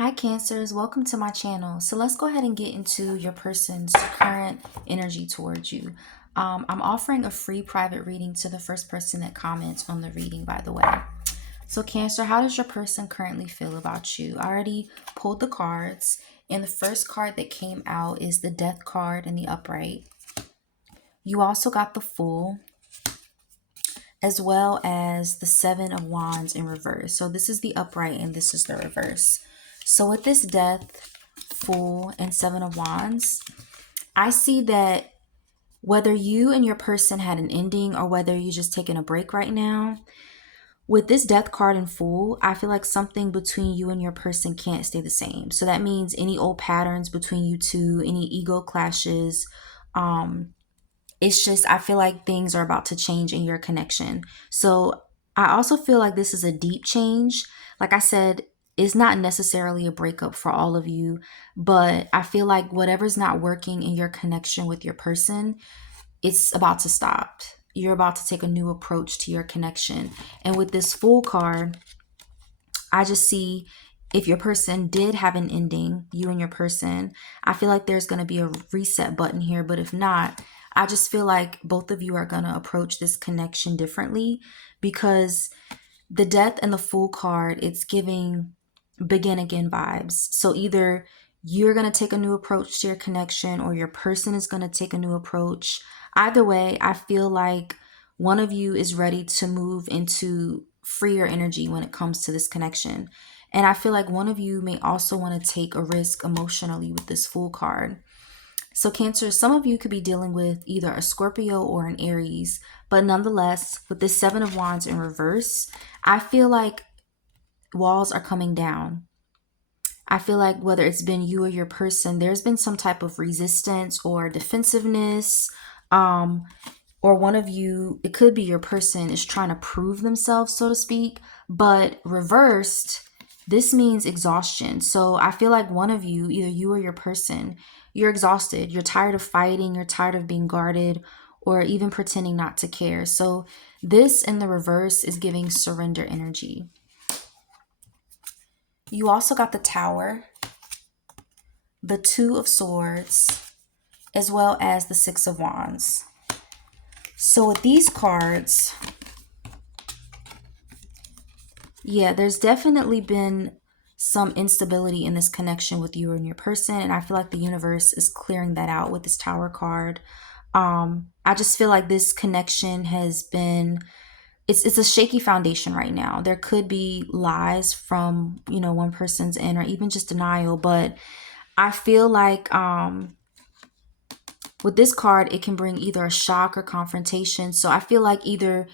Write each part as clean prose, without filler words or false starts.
Hi Cancers, welcome to my channel. So let's go ahead and get into your person's current energy towards you. I'm offering a free private reading to the first person that comments on the reading, by the way. So Cancer, how does your person currently feel about you? I already pulled the cards, and the first card that came out is the Death card in the upright. You also got the Fool, as well as the Seven of Wands in reverse. So this is the upright and this is the reverse. So with this Death, Fool, and Seven of Wands, I see that whether you and your person had an ending or whether you're just taking a break right now, with this Death card and Fool, I feel like something between you and your person can't stay the same. So that means any old patterns between you two, any ego clashes, it's just, I feel like things are about to change in your connection. So I also feel like this is a deep change. Like I said, it's not necessarily a breakup for all of you, but I feel like whatever's not working in your connection with your person, it's about to stop. You're about to take a new approach to your connection. And with this Fool card, I just see if your person did have an ending, you and your person, I feel like there's going to be a reset button here. But if not, I just feel like both of you are going to approach this connection differently, because the Death and the Fool card, it's giving begin again vibes. So either you're going to take a new approach to your connection or your person is going to take a new approach. Either way, I feel like one of you is ready to move into freer energy when it comes to this connection. And I feel like one of you may also want to take a risk emotionally with this Fool card. So Cancer, some of you could be dealing with either a Scorpio or an Aries, but nonetheless, with this Seven of Wands in reverse, I feel like walls are coming down. I feel like whether it's been you or your person, there's been some type of resistance or defensiveness, or one of you, it could be your person, is trying to prove themselves, so to speak. But reversed, this means exhaustion. So I feel like one of you, either you or your person, you're exhausted. You're tired of fighting. You're tired of being guarded or even pretending not to care. So this in the reverse is giving surrender energy. You also got the Tower, the Two of Swords, as well as the Six of Wands. So with these cards, yeah, there's definitely been some instability in this connection with you and your person. And I feel like the universe is clearing that out with this Tower card. I just feel like this connection has been, it's a shaky foundation right now. There could be lies from, one person's end or even just denial. But I feel like with this card, it can bring either a shock or confrontation. So I feel like either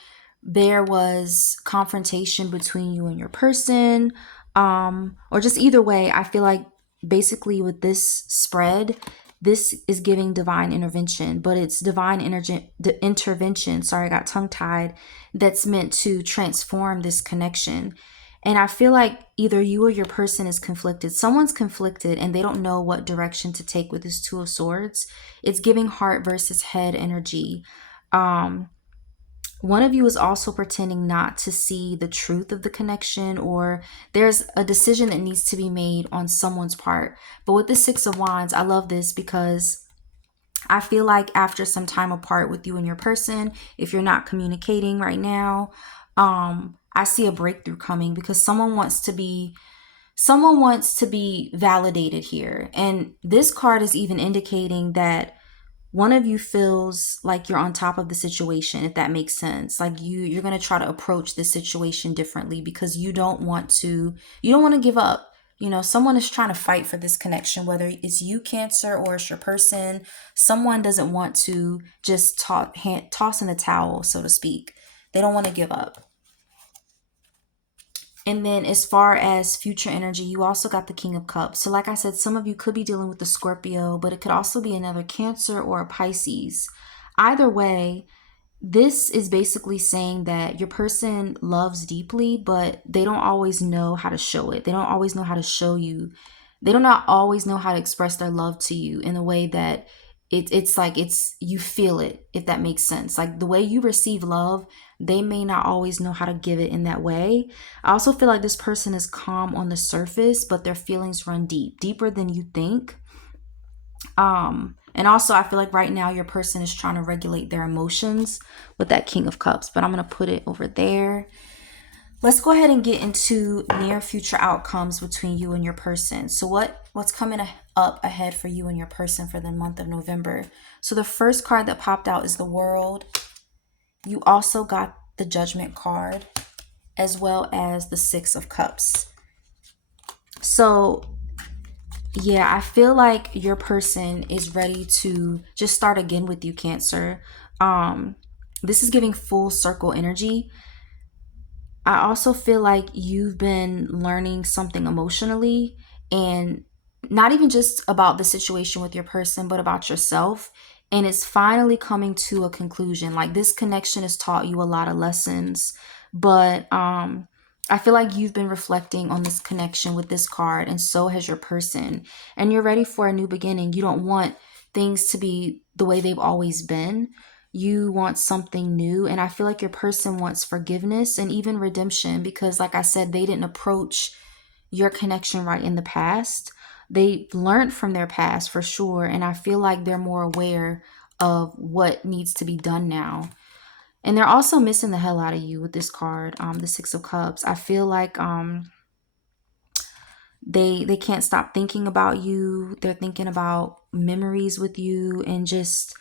there was confrontation between you and your person, or just either way, I feel like basically with this spread, this is giving divine intervention, but it's divine intervention. Sorry, I got tongue tied. That's meant to transform this connection. And I feel like either you or your person is conflicted. Someone's conflicted and they don't know what direction to take with this Two of Swords. It's giving heart versus head energy. One of you is also pretending not to see the truth of the connection, or there's a decision that needs to be made on someone's part. But with the Six of Wands, I love this because I feel like after some time apart with you and your person, if you're not communicating right now, I see a breakthrough coming, because someone wants to be validated here. And this card is even indicating that one of you feels like you're on top of the situation, if that makes sense. Like you're going to try to approach this situation differently because you don't want to give up. Someone is trying to fight for this connection, whether it's you, Cancer, or it's your person. Someone doesn't want to just toss in the towel, so to speak. They don't want to give up. And then as far as future energy, you also got the King of Cups. So like I said, some of you could be dealing with the Scorpio, but it could also be another Cancer or a Pisces. Either way, this is basically saying that your person loves deeply, but they don't always know how to show it. They don't always know how to show you. They do not always know how to express their love to you in a way that it's like you feel it, if that makes sense. Like the way you receive love, they may not always know how to give it in that way. I also feel like this person is calm on the surface, but their feelings run deep, deeper than you think. And also I feel like right now your person is trying to regulate their emotions with that King of Cups, but I'm going to put it over there. Let's go ahead and get into near future outcomes between you and your person. So what's coming up ahead for you and your person for the month of November? So the first card that popped out is the World. You also got the Judgment card, as well as the Six of Cups. So yeah, I feel like your person is ready to just start again with you, Cancer. This is giving full circle energy. I also feel like you've been learning something emotionally, and not even just about the situation with your person, but about yourself. And it's finally coming to a conclusion. Like this connection has taught you a lot of lessons, but I feel like you've been reflecting on this connection with this card, and so has your person. And you're ready for a new beginning. You don't want things to be the way they've always been. You want something new, and I feel like your person wants forgiveness and even redemption, because like I said, they didn't approach your connection right in the past. They learned from their past for sure, and I feel like they're more aware of what needs to be done now. And they're also missing the hell out of you with this card, the Six of Cups. I feel like they can't stop thinking about you. They're thinking about memories with you, and just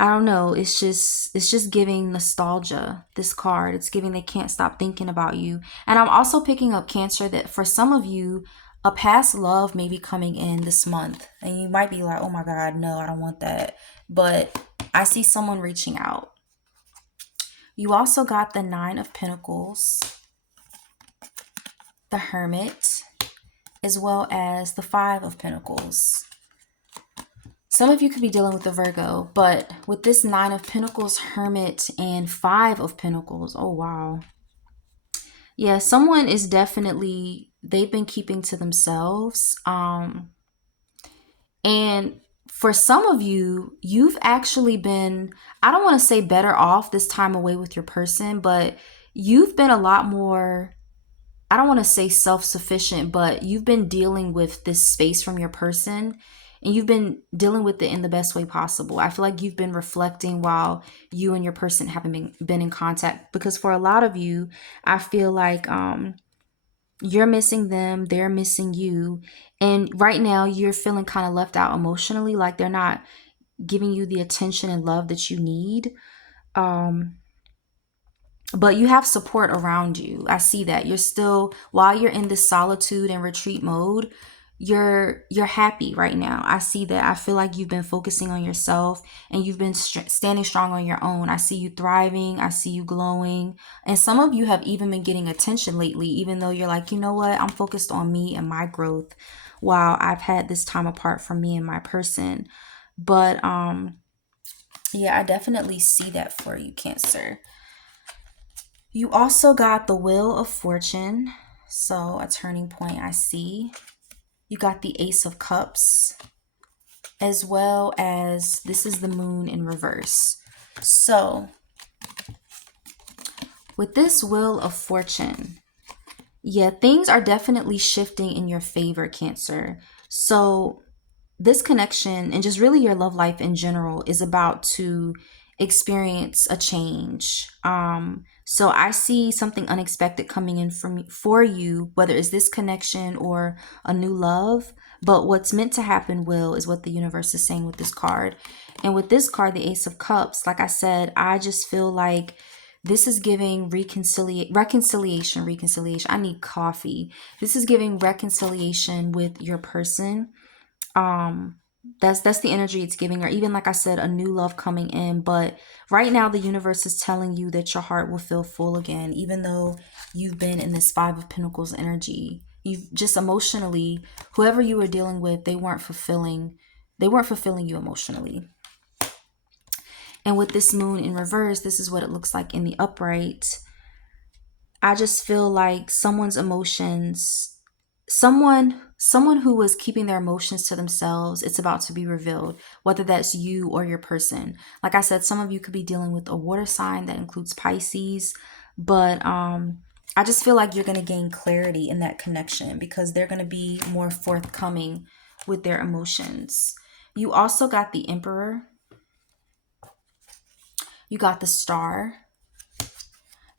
I don't know, it's just giving nostalgia, this card. It's giving they can't stop thinking about you. And I'm also picking up, Cancer, that for some of you, a past love may be coming in this month. And you might be like, oh my God, no, I don't want that. But I see someone reaching out. You also got the Nine of Pentacles, the Hermit, as well as the Five of Pentacles. Some of you could be dealing with a Virgo, but with this Nine of Pentacles, Hermit, and Five of Pentacles, oh wow. Yeah, someone is definitely, they've been keeping to themselves. And for some of you, you've actually been, I don't want to say better off this time away with your person, but you've been a lot more, I don't want to say self-sufficient, but you've been dealing with this space from your person, and you've been dealing with it in the best way possible. I feel like you've been reflecting while you and your person haven't been in contact, because for a lot of you, I feel like you're missing them, they're missing you. And right now you're feeling kind of left out emotionally, like they're not giving you the attention and love that you need. But you have support around you. I see that. You're still, while you're in this solitude and retreat mode, you're happy right now. I see that. I feel like you've been focusing on yourself, and you've been standing strong on your own. I see you thriving. I see you glowing. And some of you have even been getting attention lately, even though you're like, you know what? I'm focused on me and my growth while I've had this time apart from me and my person. But yeah, I definitely see that for you, Cancer. You also got the Wheel of Fortune, so a turning point, I see. You got the Ace of Cups, as well as this is the Moon in reverse. So with this Wheel of Fortune, yeah, things are definitely shifting in your favor, Cancer. So this connection, and just really your love life in general, is about to experience a change. So I see something unexpected coming in for you, whether it's this connection or a new love. But what's meant to happen is what the universe is saying with this card. And with this card, the Ace of Cups, like I said, I just feel like this is giving reconciliation. I need coffee. This is giving reconciliation with your person. That's the energy it's giving, or even, like I said, a new love coming in. But right now the universe is telling you that your heart will feel full again, even though you've been in this Five of Pentacles energy. You've just emotionally, whoever you were dealing with, they weren't fulfilling you emotionally. And with this Moon in reverse, this is what it looks like in the upright. I just feel like someone's emotions, someone who was keeping their emotions to themselves, it's about to be revealed, whether that's you or your person. Like I said, some of you could be dealing with a water sign that includes Pisces, but I just feel like you're going to gain clarity in that connection because they're going to be more forthcoming with their emotions. You also got the Emperor, you got the Star,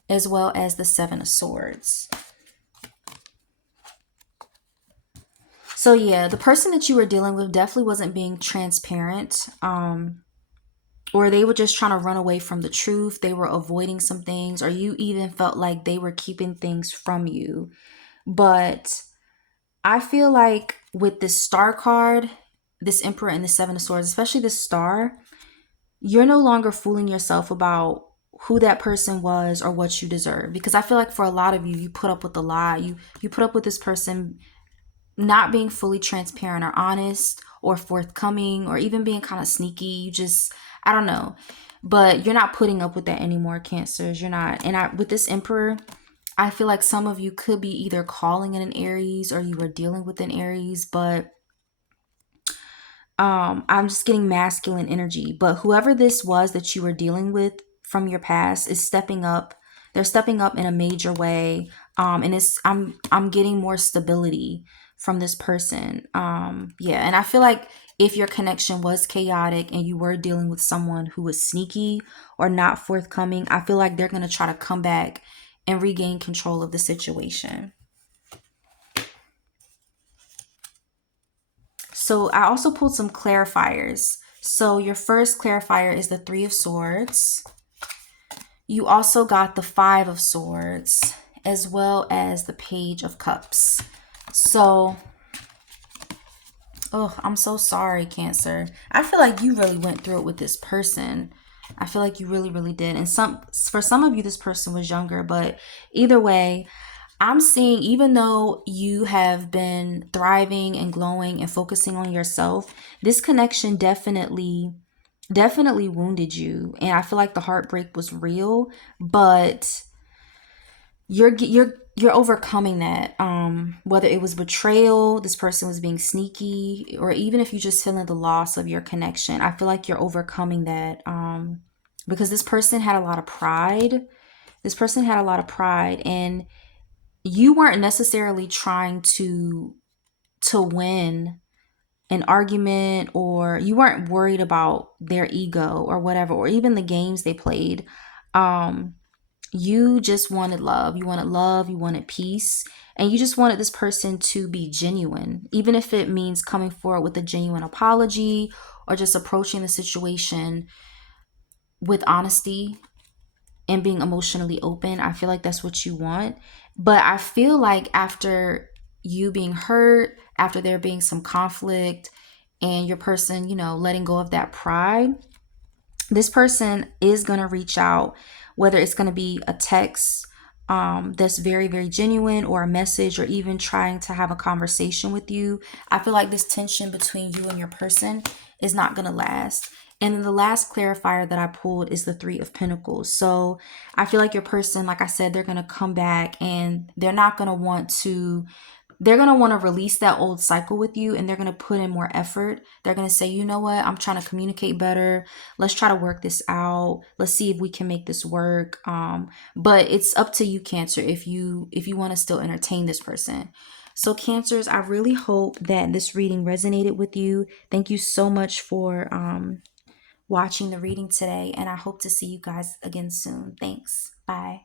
as well as the Seven of Swords. So yeah, the person that you were dealing with definitely wasn't being transparent, or they were just trying to run away from the truth. They were avoiding some things, or you even felt like they were keeping things from you. But I feel like with this Star card, this Emperor and the Seven of Swords, especially the Star, you're no longer fooling yourself about who that person was or what you deserve. Because I feel like for a lot of you, you put up with the lie. You put up with this person not being fully transparent or honest or forthcoming or even being kind of sneaky. You just, I don't know. But you're not putting up with that anymore, Cancers. You're not. And with this Emperor, I feel like some of you could be either calling in an Aries or you are dealing with an Aries, but I'm just getting masculine energy. But whoever this was that you were dealing with from your past is stepping up. They're stepping up in a major way. And I'm getting more stability from this person. Yeah, and I feel like if your connection was chaotic and you were dealing with someone who was sneaky or not forthcoming, I feel like they're gonna try to come back and regain control of the situation. So I also pulled some clarifiers. So your first clarifier is the Three of Swords. You also got the Five of Swords, as well as the Page of Cups. So, oh, I'm so sorry, Cancer. I feel like you really went through it with this person. I feel like you really, really did. And for some of you, this person was younger, but either way, I'm seeing, even though you have been thriving and glowing and focusing on yourself, this connection definitely wounded you. And I feel like the heartbreak was real, but you're overcoming that. Whether it was betrayal, this person was being sneaky, or even if you just feeling the loss of your connection, I feel like you're overcoming that. Because this person had a lot of pride. This person had a lot of pride, and you weren't necessarily trying to win an argument, or you weren't worried about their ego or whatever, or even the games they played. You just wanted love. You wanted love, you wanted peace, and you just wanted this person to be genuine, even if it means coming forward with a genuine apology or just approaching the situation with honesty and being emotionally open. I feel like that's what you want. But I feel like after you being hurt, after there being some conflict, and your person, letting go of that pride, this person is going to reach out, whether it's going to be a text that's very, very genuine, or a message, or even trying to have a conversation with you. I feel like this tension between you and your person is not going to last. And then the last clarifier that I pulled is the Three of Pentacles. So I feel like your person, like I said, they're going to come back and they're not going to want to they're going to want to release that old cycle with you, and they're going to put in more effort. They're going to say, you know what, I'm trying to communicate better. Let's try to work this out. Let's see if we can make this work. But it's up to you, Cancer, if you want to still entertain this person. So Cancers, I really hope that this reading resonated with you. Thank you so much for watching the reading today, and I hope to see you guys again soon. Thanks. Bye.